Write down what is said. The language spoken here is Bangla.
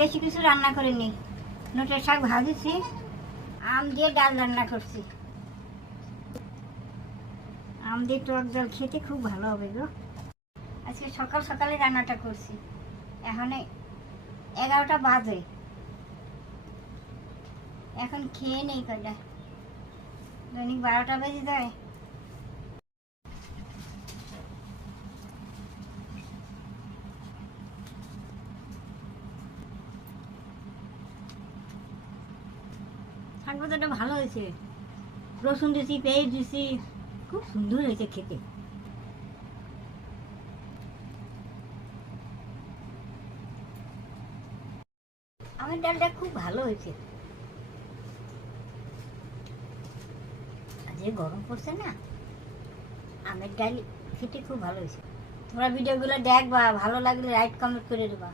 বেশি কিছু রান্না করিনি, নোটের শাক ভাজেছি, আম দিয়ে ডাল রান্না করছি। আম দিয়ে টক ডাল খেতে খুব ভালো হবে গো। আজকে সকাল সকালে রান্নাটা করছি, এখন 11টা বাজে, এখন খেয়ে নেই কটা, দৈনিক 12টা বেজে যায়। শাক ভাজাটা ভালো হয়েছে, রসুন দিছি, পেঁয়াজ দিছি, খুব সুন্দর হয়েছে খেতে। আমের ডালটা খুব ভালো হয়েছে, যে গরম পড়ছে না, আমের ডাল খেতে খুব ভালো হয়েছে। তোমরা ভিডিওগুলো দেখবা, ভালো লাগলে লাইক কমেন্ট করে দেবা।